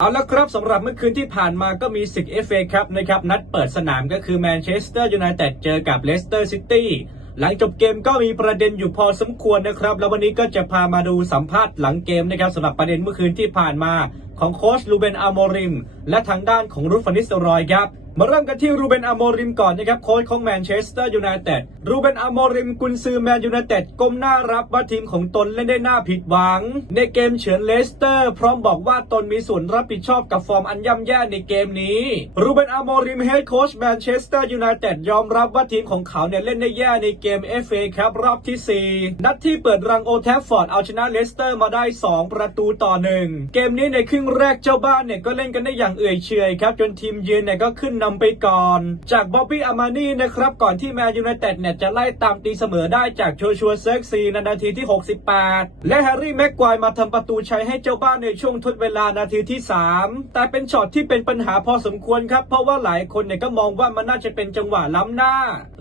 เอาละครับสำหรับเมื่อคืนที่ผ่านมาก็มีศึก FA ครับนะครับนัดเปิดสนามก็คือแมนเชสเตอร์ยูไนเต็ดเจอกับเลสเตอร์ซิตี้หลังจบเกมก็มีประเด็นอยู่พอสมควรนะครับ แล้ววันนี้ก็จะพามาดูสัมภาษณ์หลังเกมนะครับสำหรับประเด็นเมื่อคืนที่ผ่านมา ของโค้ชลูเบนอาโมริม และทางด้านของรุฟฟานิสเตอรอยครับ มาเริ่มกันที่รูเบนอโมริมก่อนนะครับโค้ชของแมนเชสเตอร์ยูไนเต็ดรูเบนอโมริมกุนซือแมนยูไนเต็ดก้มหน้ารับว่าทีมของตนเล่นได้หน่าผิดหวัง ในเกมเฉือนเลสเตอร์ พร้อมบอกว่าตนมีส่วนรับผิดชอบกับฟอร์มอันย่ำแย่ในเกมนี้รูเบนอโมริมเฮดโค้ชแมนเชสเตอร์ยูไนเต็ดยอมรับว่าทีมของเขาเนี่ยเล่นได้แย่ในเกม FA ครับรอบที่ 4 นัดที่เปิดรังโอแทฟฟอร์ดเอาชนะเลสเตอร์มาได้ 2 ประตูต่อหนึ่งเกมนี้ในครึ่งแรกเจ้าบ้านเนี่ยก็เล่นกันได้อย่างเอื่อยเฉยครับจนทีมเยือนเนี่ยก็ขึ้นนำไปก่อน จากบ๊อบบี้อามานี่นะครับ ก่อนที่แมนยูไนเต็ดเนี่ยจะไล่ตามตีเสมอได้จากโชชัวเซิร์กซีในนาทีที่ 68 และแฮร์รี่แม็กควายมาทำประตูชัยให้เจ้าบ้านในช่วงทดเวลานาทีที่ 3 แต่เป็นช็อตที่เป็นปัญหาพอสมควรครับ เพราะว่าหลายคนเนี่ยก็มองว่ามันน่าจะเป็นจังหวะล้ำหน้า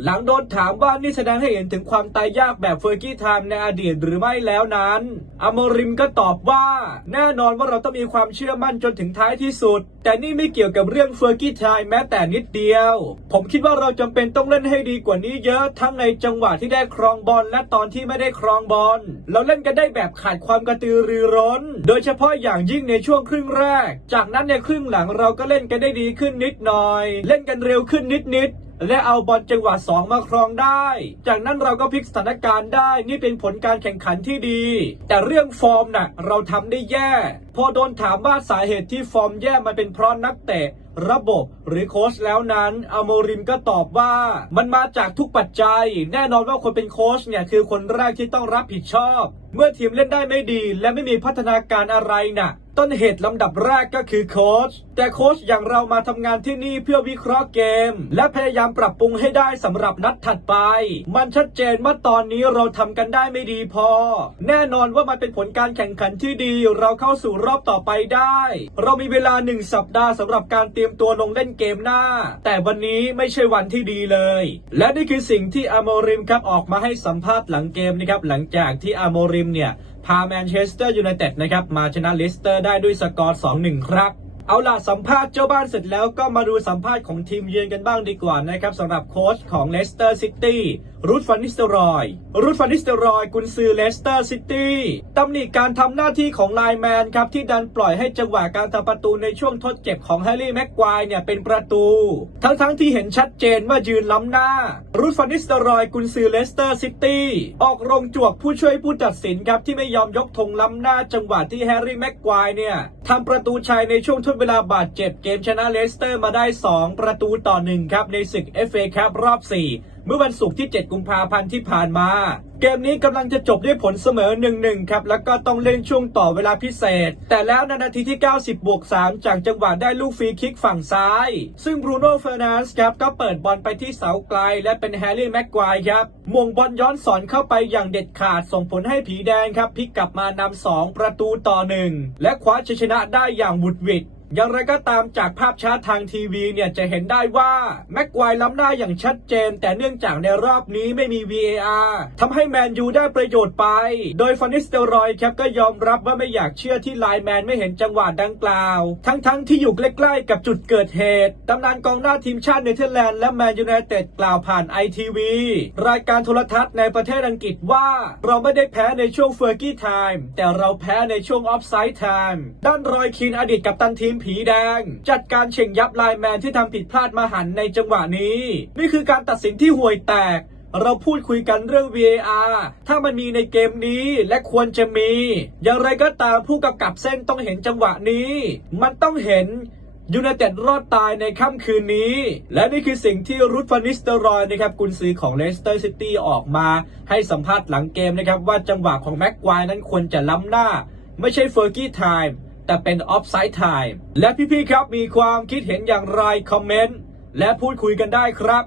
หลังโดนถามว่านี่แสดงให้เห็นถึงความตายยากแบบเฟอร์กี้ไทม์ในอดีตหรือไม่แล้วนั้นอโมริมก็ตอบว่า แน่นอนว่าเราต้องมีความเชื่อมั่นจนถึงท้ายที่สุด แต่นี่ไม่เกี่ยวกับเรื่องเฟอร์กี้ไทม์แม้แต่นิดเดียว ผมคิดว่าเราจำเป็นต้องเล่นให้ดีกว่านี้เยอะทั้งในจังหวะที่ได้ครองบอลและตอนที่ไม่ได้ครองบอล เราเล่นกันได้แบบขาดความกระตือรือร้น โดยเฉพาะอย่างยิ่งในช่วงครึ่งแรก จากนั้นในครึ่งหลังเราก็เล่นกันได้ดีขึ้นนิดหน่อย เล่นกันเร็วขึ้นนิดนิดและเอาบอลจังหวะสองมาครองได้ จากนั้นเราก็พลิกสถานการณ์ได้ นี่เป็นผลการแข่งขันที่ดี แต่เรื่องฟอร์มน่ะเราทำได้แย่ พอโดนถามว่าสาเหตุที่ฟอร์มแย่มันเป็นเพราะนักเตะ ระบบหรือโค้ชแล้วนั้นอโมริมก็ตอบว่า มันมาจากทุกปัจจัย แน่นอนว่าคนเป็นโค้ชเนี่ยคือคนแรกที่ต้องรับผิดชอบ เมื่อทีมเล่นได้ไม่ดี และไม่มีพัฒนาการอะไรน่ะ ต้นเหตุลำดับแรกก็คือโค้ชแต่โค้ชอย่างเรามาทำงานที่นี่เพื่อวิเคราะห์เกม และพยายามปรับปรุงให้ได้สำหรับนัดถัดไป มันชัดเจนว่าตอนนี้เราทำกันได้ไม่ดีพอ แน่นอนว่ามันเป็นผลการแข่งขันที่ดี เราเข้าสู่รอบต่อไปได้ เรามีเวลาหนึ่งสัปดาห์สำหรับการเตรียมตัวลงเล่นเกมหน้า แต่วันนี้ไม่ใช่วันที่ดีเลย และนี่คือสิ่งที่อาโมริมครับออกมาให้สัมภาษณ์หลังเกมนะครับหลังจากที่อาโมริมเนี่ย พาแมนเชสเตอร์ยูไนเต็ดนะครับ มาชนะเลสเตอร์ได้ด้วยสกอร์ 2-1 ครับ เอาล่ะสัมภาษณ์เจ้าบ้านเสร็จแล้วก็มาดูสัมภาษณ์ของทีมเยือนกันบ้างดีกว่านะครับสำหรับโค้ชของเลสเตอร์ซิตี้รูทฟานิสเตอรอยรูทฟานิสเตอรอยกุนซือเลสเตอร์ซิตี้ตำหนิการทำหน้าที่ของไลน์แมนครับ ที่ดันปล่อยให้จังหวะการทำประตูในช่วงทดเจ็บของแฮร์รี่แม็กควายเนี่ยเป็นประตู ทั้งๆที่เห็นชัดเจนว่ายืนล้ำหน้ารูทฟานิสเตอรอยกุนซือเลสเตอร์ซิตี้ออกโรงจวกผู้ช่วยผู้ตัดสินครับที่ไม่ยอมยกธงล้ำหน้าจังหวะที่แฮร์รี่แม็กควายเนี่ยทำประตูชัยในช่วงทดเวลาบาดเจ็บเกมชนะเลสเตอร์มาได้ 2 ประตูต่อหนึ่งครับ ในศึก FA ครับรอบ 4 เมื่อวันศุกร์ที่ 7 กุมภาพันธ์ที่ผ่านมา เกมนี้กำลังจะจบด้วยผลเสมอ 1-1 ครับ แล้วก็ต้องเล่นช่วงต่อเวลาพิเศษ แต่แล้วในนาทีที่ 90 บวก 3 จากจังหวะได้ลูกฟรีคิกฝั่งซ้าย ซึ่งบรูโน่เฟอร์นันส์ครับก็เปิดบอลไปที่เสาไกล และเป็นแฮร์รี่แม็กควายครับมวงบอลย้อนสอนเข้าไปอย่างเด็ดขาดส่งผลให้ผีแดงครับพลิกกลับมานำ2ประตูต่อหนึ่งและคว้าชัยชนะได้อย่างบุดหวิด อย่างไรก็ตามจากภาพช้าทางทีวีเนี่ยจะเห็นได้ว่าแม็กควายล้ำหน้าอย่างชัดเจน แต่เนื่องจากในรอบนี้ไม่มี VAR ทำให้แมนยูได้ประโยชน์ไป โดยฟานิสเตอรอยครับก็ยอมรับว่าไม่อยากเชื่อที่ไลน์แมนไม่เห็นจังหวะดังกล่าว ทั้งๆทที่อยู่ใกล้ๆกับจุดเกิดเหตุตำนานกองหน้าทีมชาติเนเธอร์แลนด์และแมนยูไนเต็ดกล่าวผ่านไอทีวีรายการโทรทัศน์ในประเทศอังกฤษว่า เราไม่ได้แพ้ในช่วงเฟอร์กี้ไทม์แต่เราแพ้ในช่วงออฟไซด์ไทม์ด้านรอยคีนอดีตกัปตันทีมผีแดง จัดการเฉ่งยับไลแมนที่ทำผิดพลาดมาหันในจังหวะนี้ นี่คือการตัดสินที่ห่วยแตกเราพูดคุยกันเรื่อง VAR ถ้ามันมีในเกมนี้และควรจะมี อย่างไรก็ตามผู้กำกับเส้นต้องเห็นจังหวะนี้ มันต้องเห็นยูไนเต็ดรอดตายในค่ำคืนนี้ และนี่คือสิ่งที่รุดฟานิสเตอรอยนะครับกุนซือของเลสเตอร์ซิตี้ออกมา ให้สัมภาษณ์หลังเกมนะครับว่าจังหวะของแม็กควายนั้นควรจะล้ำหน้า ไม่ใช่เฟอร์กี้ไทม์ แต่เป็นออฟไซด์ไทม์และพี่ๆครับมีความคิดเห็นอย่างไรคอมเมนต์และพูดคุยกันได้ครับ